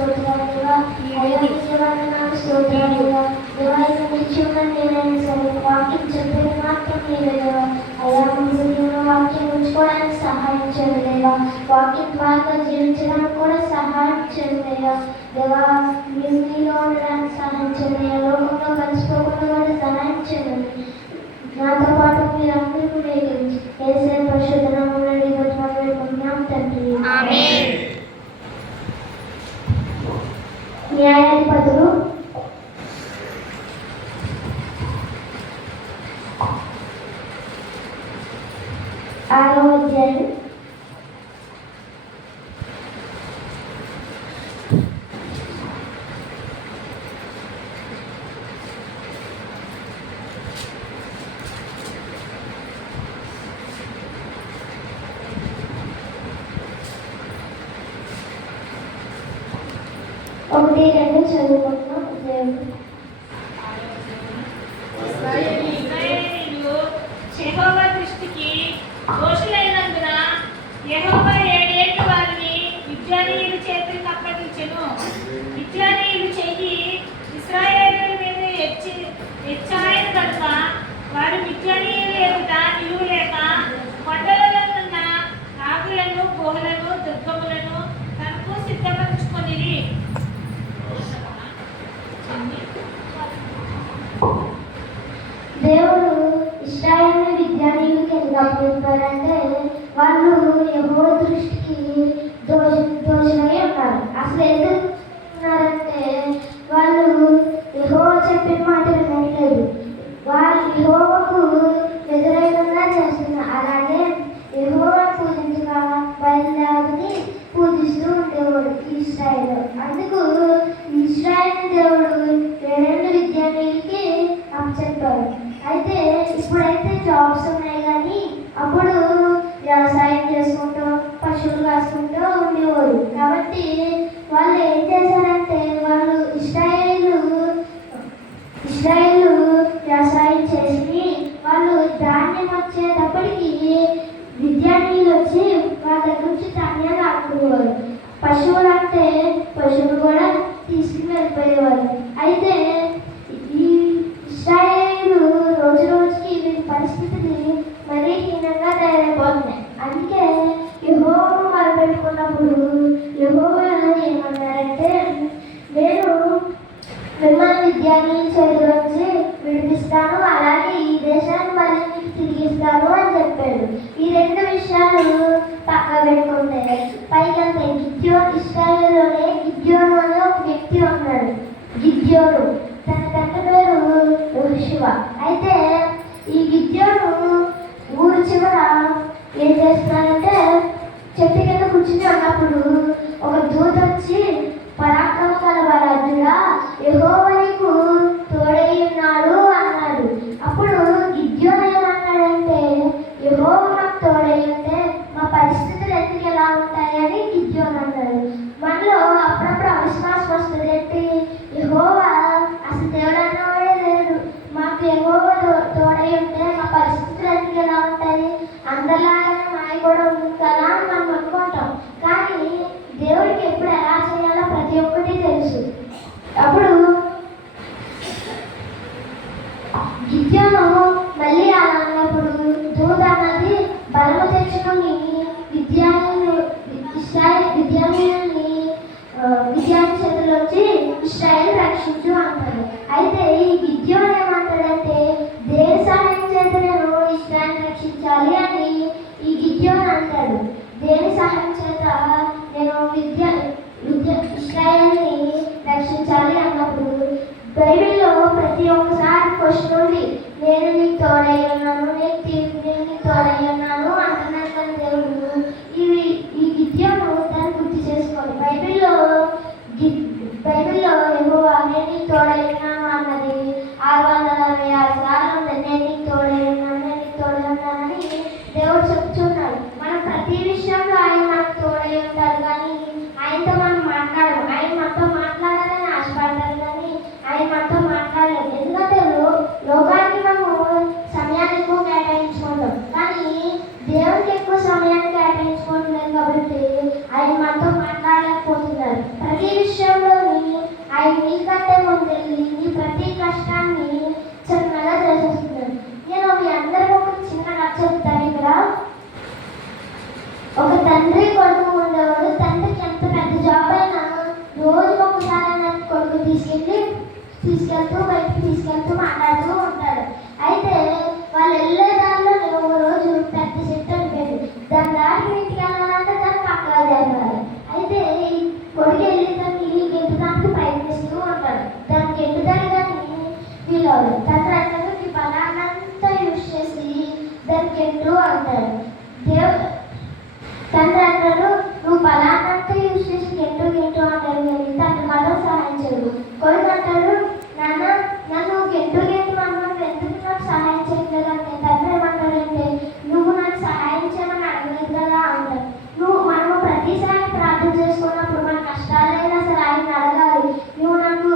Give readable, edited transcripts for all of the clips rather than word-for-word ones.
స్తోత్రాలు దేవా. అయ్యా నిజమైన స్తోత్రాలు దేవా. దేవా ఇక నిత్యంగా నేనైనా సరే వాక్యం చెప్పేది మాత్రం మీరే దేవా. అయ్యా ముందు వాక్యం ఉంచుకోవడానికి సహాయం చేయండి దేవా. వాక్యం ద్వారా జీవించడానికి కూడా సహాయం చేయండి దేవా. దేవా మీలో ఉండడానికి సహాయం చేయండి. లోకంలో కలిసిపోకుండా కూడా సహాయం చేయండి. నాతో పాటు మీరందరూ ఏసే పరిశుద్ధ నామములో వేడుకుంటున్నాం తండ్రి. ఆమేన్. న్యాయాధిపతులు 6వ అధ్యాయం 1-2 చదువుకుంటున్నాం. ఇశ్రాయేలీయులు యెహోవా దృష్టికి దోషులైనందున యెహోవా 7 ఏళ్లు వారిని మిద్యానీయుల చేతికి అప్పగించెను. మిద్యానీయుల చెయ్యి ఇశ్రాయేలీయుల మీద హెచ్చాయన కనుక వారు మిద్యానీయుల ఎదుట నిలువలేక కొండలలో ఉన్న ఆగులను గుహలను దుర్గములను తనకు సిద్ధపరచుకొనిరి. దేవుడు ఇశ్రాయేలు మిద్యానీయులకి ఎందుకు అప్పగిస్తారంటే వాళ్ళు యెహోవా దృష్టికి దోషులై ఉన్నారు. అసలు ఎందుకు ఉన్నారంటే వాళ్ళు యెహోవా చెప్పిన మాట వినట్లేదు. వాళ్ళు యెహోవాకు వ్యతిరేకంగా చేస్తున్నారు. అలాగే యెహోవా పూజించగా బయలుదేరి పూజిస్తూ ఉండేవాడు ఇశ్రాయేలు. అందుకు ఇశ్రాయేలు దేవుడు 7 విద్యానీయులకి అప్పచెప్పారు. అయితే ఇప్పుడైతే జాబ్స్ ఉన్నాయి కానీ అప్పుడు వ్యవసాయం చేసుకుంటూ పశువులు కాసుకుంటూ ఉండేవారు. కాబట్టి వాళ్ళు ఏం చేశారంటే వాళ్ళు ఇశ్రాయేలు వ్యవసాయం చేసి వాళ్ళు ధాన్యం వచ్చేటప్పటికి విద్యానీయులు వచ్చి వాళ్ళ దగ్గర నుంచి ధాన్యాలు ఆడుకునేవారు. పశువులు అంటే పశువులు కూడా తీసుకుని వెళ్ళిపోయేవారు. అయితే ఈ ఇశ్రాయేలు రోజు రోజుకి వీరి పరిస్థితిని మరీ హీనంగా తయారైపోతున్నాయి. అందుకే యెహోవాను మొరపెట్టుకున్నప్పుడు యెహోవా ఏమన్నారంటే నేను మిమ్మల్ని విద్యానీయుల చేతిలోంచి విడిపిస్తాను, అలాగే ఈ దేశాన్ని మళ్ళీ మీకు తిరిగిస్తాను అని చెప్పాడు. ఈ 2 విషయాలు పక్క పెట్టుకుంటే పైగా ఇశ్రాయేలులోనే గిద్యోను అనే ఒక వ్యక్తి ఉన్నాడు. గిద్యోను తన తండ్రి పేరు యెహోషువ. అయితే ఈ గిద్యోను ఊరు చివర ఏం చేస్తున్నాడంటే చెట్టు కింద కూర్చుని ఉన్నప్పుడు ఒక దూత వచ్చి పరాక్రమ గల బలాఢ్యుడా యెహోవా నీకు తోడై ఉన్నాడు అన్నాడు. అప్పుడు గిద్యోను ఏమన్నాడంటే యెహోవా నాకు తోడై ఉంటే మా పరిస్థితులు ఎందుకు ఎలా ఉంటాయని గిద్యోను అన్నాడు. మనలో అప్పుడప్పుడు అవిశ్వాసం వస్తుంది. ఏంటి యెహోవా అసలు దేవుడు అన్నవాడే లేడు, మాకు యెహోవా తోడై ఉంటే మా పరిస్థితులు ఎందుకు ఎలా ఉంటాయి, అందరిలాగానే మాయ కూడా ఉంది కదా అని మనం అనుకుంటాం. కానీ దేవుడికి ఎప్పుడు ఎలా చేయాలో ప్రతి ఒక్కటి తెలుసు. అప్పుడు గిద్యోను మళ్ళీ అలా అన్నప్పుడు దూత అన్నది బలము తెచ్చుకొని విద్యాని చేతుల్లోంచి ఇశ్రాయేలు రక్షించు అంటాడు. అయితే ఈ గిద్యోను ఏమంటాడంటే దేని సహాయం చేత నేను ఇశ్రాయేలు రక్షించాలి అని ఈ గిద్యోను అంటాడు. దేని సహాయం చేత నేను ఇశ్రాయేల్ని రక్షించాలి అన్నప్పుడు బైబిల్లో ప్రతి ఒక్కసారి క్వశ్చన్ ఉంది. నేను నీకు తోడై ఉన్నాను, నేను నీకు తోడై ఉన్నాను అంటున్నాను కానీ దేవుడు ఈ గిద్యోను దాన్ని గుర్తు చేసుకోండి. బైబిల్లో యెహోవా నేను నీకు తోడై ఉన్నాను అన్నది 666 సార్లు ఉంది. నేను నీకు తోడై ఉన్నానని దేవుడు చెప్తున్నాడు. మనం ప్రతి విషయంలో ఆయన మనకు తోడై ఉంటాడు కానీ ఆయనతో మనం మాట్లాడము. ఆయన మనతో మాట్లాడాలని ఆశపడతారు కానీ ఆయన మనతో మాట్లాడలేదు. ఎందుకంటే లోకానికి మనము సమయాన్ని ఎక్కువ కేటాయించుకుంటాం కానీ దేవునికి ఎక్కువ సమయాన్ని కేటాయించుకోవట్లేదు. కాబట్టి ఆయన మనతో మాట్లాడలేకపోతున్నారు. ప్రతి విషయం నీకంటే ముందెళ్ళి నీ ప్రతి కష్టాన్ని చిన్నగా చేసేస్తున్నాడు. నేను మీ అందరికీ ఒక చిన్న కథ చెప్తాను ఇక్కడ. ఒక తండ్రి కొడుకు ఉండేవాడు. తండ్రికి ఎంత పెద్ద జాబ్ అయినా రోజుకి ఒకసారి కొడుకు తీసుకెళ్తూ బయటికి తీసుకెళ్తూ మాట్లాడుతూ ఉంటాడు. అయితే వాళ్ళు వెళ్ళే దారిలో ఒక రోజు పెద్ద చెట్టు అనిపోయింది. దాని దారికి ఇంటికి వెళ్ళాలంటే దాన్ని పక్కగా జరగాలి. అయితే కొడుకు వెళ్ళి దాన్ని గెంటడానికి ప్రయత్నిస్తూ ఉంటాడు. దాన్ని గెంటుదాన్ని కానీ వీలవదు. తండ్రి అంటాడు నీ బలాన్నంతా యూజ్ చేసి దాన్ని గెంటు అంటాడు. తండ్రి అంటాడు నువ్వు బలాన్నంతా యూజ్ చేసి గెంటు అంటాడు కానీ తండ్రి మాత్రం సహాయం చేయడు. కొడుకు అంటాడు నాన్న నన్ను గెంటు అన్నాడు, ఎందుకు నాకు సహాయం చేయలేదు అంటే తండ్రి ఏమంటాడంటే నువ్వు నాకు సహాయం చేయమని అడగలేదు కదా అంటాడు. మనము ప్రతిసారి ప్రార్థన చేసుకున్నప్పుడు మన కష్టాలైనా సరే ఆయన అడగాలి. నువ్వు నాకు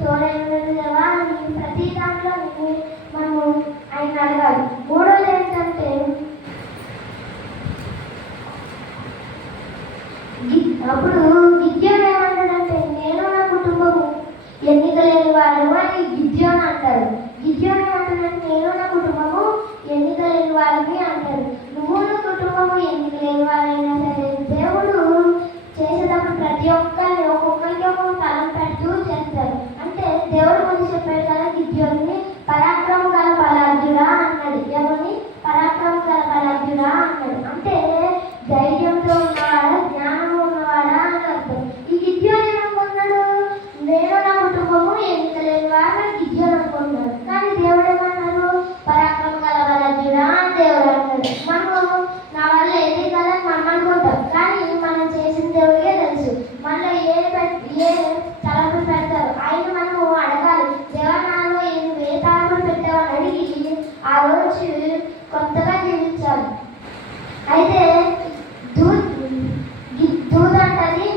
తోడైనవా అని ప్రతి దాంట్లో మనము ఆయన అడగాలి. మూడోది ఏంటంటే అప్పుడు గిద్యోను ఏమంటాడంటే నేను నా కుటుంబము ఎన్నిక లేని వాడు అని గిద్యోను అంటాడు. గిద్యోను ఏమంటాడంటే నేను నా కుటుంబము ఎన్నిక లేని వారిని అంటాడు. నువ్వు నా కుటుంబము ఎన్నిక లేని వారైనా సరే దేవుడు చేసేటప్పుడు ప్రతి ఒక్కరిని ఒక్కొక్కరికి ఒక్కొక్క తలం పెడుతూ చేస్తారు. అంటే దేవుడు ముందు చెప్పాడు కదా గిద్యోన్ని పరాక్రమం గల బలాఢ్యుడా అన్నాడు. ఎవరిని పరాక్రమం గల బలాఢ్యుడా అన్నాడు. అంటే ధైర్యంతో ఉన్నవాడా జ్ఞానం ఉన్నవాడా అని అర్థం. ఈ గిద్యోను ఏమనుకున్నాడు నేను నా కుటుంబము ఎన్నిక లేని వాడు గిద్యోను అనుకుంటున్నాడు. కానీ దేవుడు ఏమన్నాడు పరాక్రమం గల బలాఢ్యుడా అని దేవుడు అన్నాడు. మనము నా వల్ల ఏది కదా మనం అనుకుంటాం, కానీ మనం చేసిన దేవుడికే తెలుసు మనలో ఏ తలపులు పెడతారు. ఆయన మనము అడగాలి దేవనాలో ఏ తలపులు పెట్టామని అడిగి ఆ రోజు కొత్తగా జీవించాలి. అయితే దూత అంటది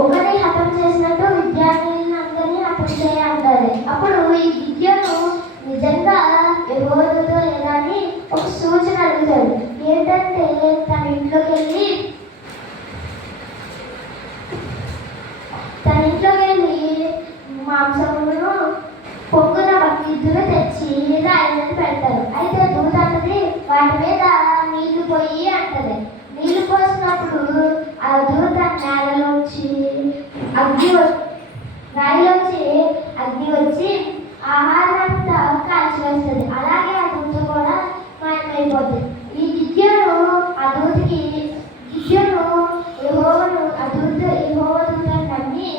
ఒకరిని హతం చేసినట్టు విద్యార్థులను అందరినీ హతం చేయాలి. అప్పుడు ఈ గిద్యోను నిజంగా యెహోవాతో లేదా అని ఒక సూచన అడుగుతాడు. ఏంటంటే తన ఇంట్లోకి వెళ్ళి మాంసమును పొంగున బకెట్లు తెచ్చి రాయిలను పెడతారు. అయితే దూత అంటది వాటి మీద నీళ్లు పోయి అంటది. నీళ్లు పోసినప్పుడు ఆ దూత నేలలోంచి రాయిలోంచి అగ్ని వచ్చి ఆహారం అంతా కాల్చివేస్తుంది. అలాగే ఆ దూత కూడా మాయమైపోతుంది. ఈ గిద్యోను ఆ దూతకి గిద్యోను యెహోవాను ఆ దూత యెహోవా దూతను నమ్మి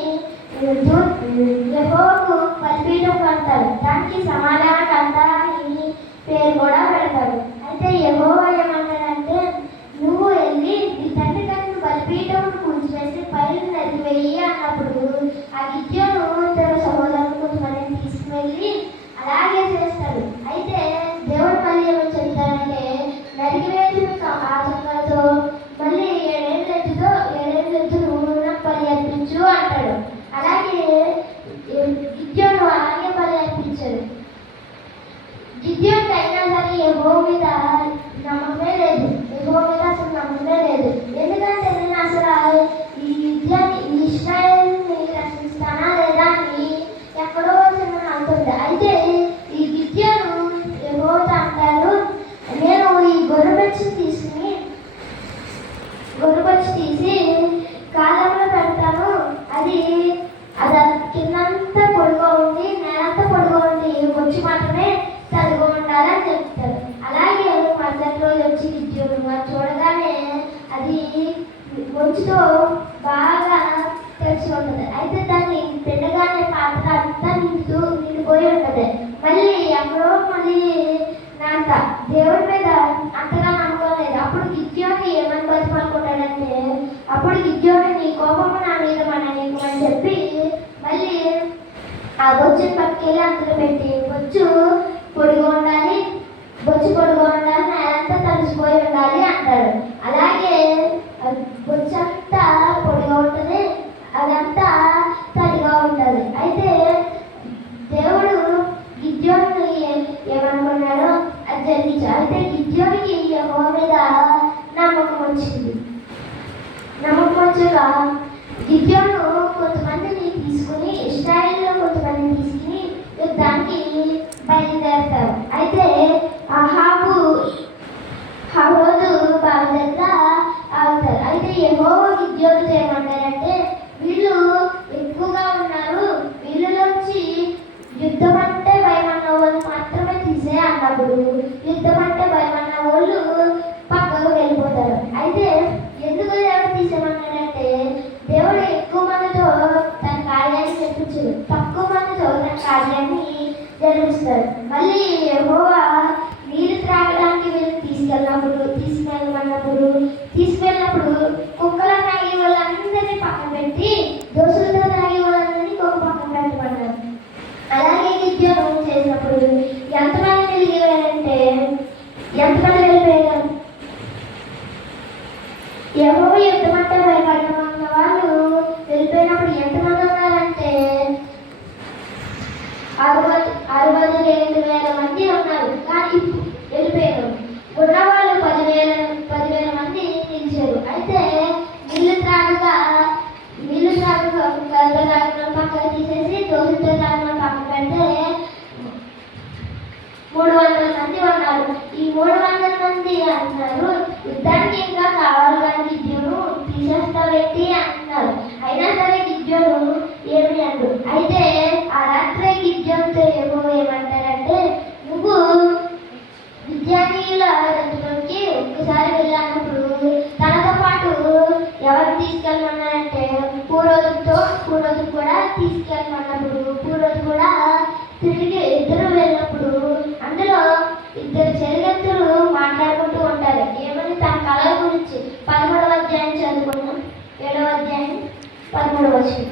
యెహోవాకు బలిపీఠం కడతాడు. దానికి సమాధానకర్త అని పేరు కూడా పెడతాడు. అయితే యెహోవా ఏమంటాడంటే నువ్వు వెళ్ళి నీ తండ్రి కన్ను బలిపీఠం కూల్చివేసి పైన నదివేయి అన్నప్పుడు ఆ గిద్యోను తన సహోదరుడు కొంతమందిని తీసుకువెళ్ళి అలాగే చేస్తాడు. అయితే దేవుడు మళ్ళీ ఏమని చెప్తాడంటే నరికివేసిన ఆచరణతో మళ్ళీ 7 ఏళ్ళ ఎద్దును నాకు బలి అర్పించు అంటాడు. అలాగే గిద్యోను అలాగే బలి అర్పించాడు. గిద్యోనుకి అయినా సరే యెహోవా మీద నమ్మకమే లేదు. యెహోవా మీద అసలు నమ్మకమే లేదు. ఎందుకంటే నేను అసలు ఈ ఇశ్రాయేలుని రక్షిస్తానా లేదా అని ఎక్కడో చిన్న అనుకుంటా. అయితే ఈ గిద్యోను యెహోవాతో అంటాడు నేను ఈ గొర్రెబొచ్చు తీసి కాలంలో పెడతాను. అది కిందంతా పొడిగా ఉండి నేలంతా పొడిగా ఉండి బొచ్చు మాత్రమే తడిగా ఉండాలని చెప్తారు. అలాగే మరుసటి రోజు వచ్చి గిద్యోను చూడగానే అది బొచ్చుతో బాగా తెచ్చి ఉంటుంది. అయితే దాన్ని పిండగానే పాత్ర అంతా నిండిపోయి ఉంటుంది. మళ్ళీ ఎక్కడో నాంత దేవుడి మీద అంతగా నమ్మకలేదు. అప్పుడు గిద్యోను ఏమని బతిమాలుకుంటాడంటే అప్పుడు గిద్యోను నీ కోపము నా మీద నీకు అని చెప్పి మళ్ళీ ఆ బొచ్చుని పట్టుకెళ్ళి అందులో పెట్టి బొచ్చు పొడిగా ఉండాలి నేలంతా తడిసిపోయి ఉండాలి అంటాడు. అలాగే బొచ్చు అంతా పొడిగా ఉంటుంది, అదంతా తడిగా ఉంటుంది. అయితే దేవుడు గిద్యోనుని ఏమనుకున్నాడో అది జరిగించాడు. అయితే గిద్యోనికి యెహోవా మీద నమ్మకం వచ్చింది. నమ్మకం వచ్చాక గిద్యోను కొంతమందిని తీసుకుని ఇశ్రాయేలులో యుద్ధం అంటే భయం అన్న వాళ్ళు పక్కకు వెళ్ళిపోతారు. అయితే ఎందుకు దేవుడు తీసేమన్నాడంటే దేవుడు ఎక్కువ మందితో తన కార్యాన్ని జరిపించడు, తక్కువ మందితో తన కార్యాన్ని జరిపిస్తాడు. మళ్ళీ యెహోవా నీరు త్రాగడానికి వీళ్ళు తీసుకెళ్ళినప్పుడు కుక్కల తాగే వాళ్ళందరినీ పక్కన పెట్టి దోషులతో తాగే వాళ్ళందరినీ ఒక పక్కన పెట్టమన్నారు. అలాగే గిద్యోను చేసినప్పుడు ఎంతమంది వెళ్ళిపోయారంటే ఎంతమంది వెళ్ళిపోయారు? యెహోవా యుద్ధం అంటే భయపడిన వాళ్ళు వెళ్ళిపోయినప్పుడు ఎంతమంది ఉన్నారంటే 65,000 మంది ఉన్నారు. కానీ వెళ్ళిపోయారు. ఉన్నవాళ్ళు 10,000 మంది నిలిచారు. అయితే నీళ్లు త్రాగక పక్కన తీసేసి దోషులతో తాగిన పక్కన పెడితే 300 మంది ఉన్నారు. ఈ 300 మంది అంటున్నారు యుద్ధానికి ఇంకా కావాలి కానీ గిద్యోను తీసేస్తావేంటి అంటున్నారు. అయినా సరే గిద్యోను ఏమి అండు. అయితే ఆ రాత్రి గిద్యోనుతో ఏమంటారంటే నువ్వు విద్యానీయుల దగ్గరికి ఒక్కసారి వెళ్ళినప్పుడు తనతో పాటు ఎవరు తీసుకెళ్ళమన్నారంటే పూర్వజుతో కూడా తీసుకెళ్ళమన్నప్పుడు పూర్వజు కూడా తిరిగి ఇద్దరు వెళ్ళినప్పుడు అందులో ఇద్దరు చెరిగెత్తులు మాట్లాడుకుంటూ ఉంటారు. ఏమని తన కళ గురించి 13వ అధ్యాయం చదువుకున్నాం. 7వ అధ్యాయం 13వ వచనం.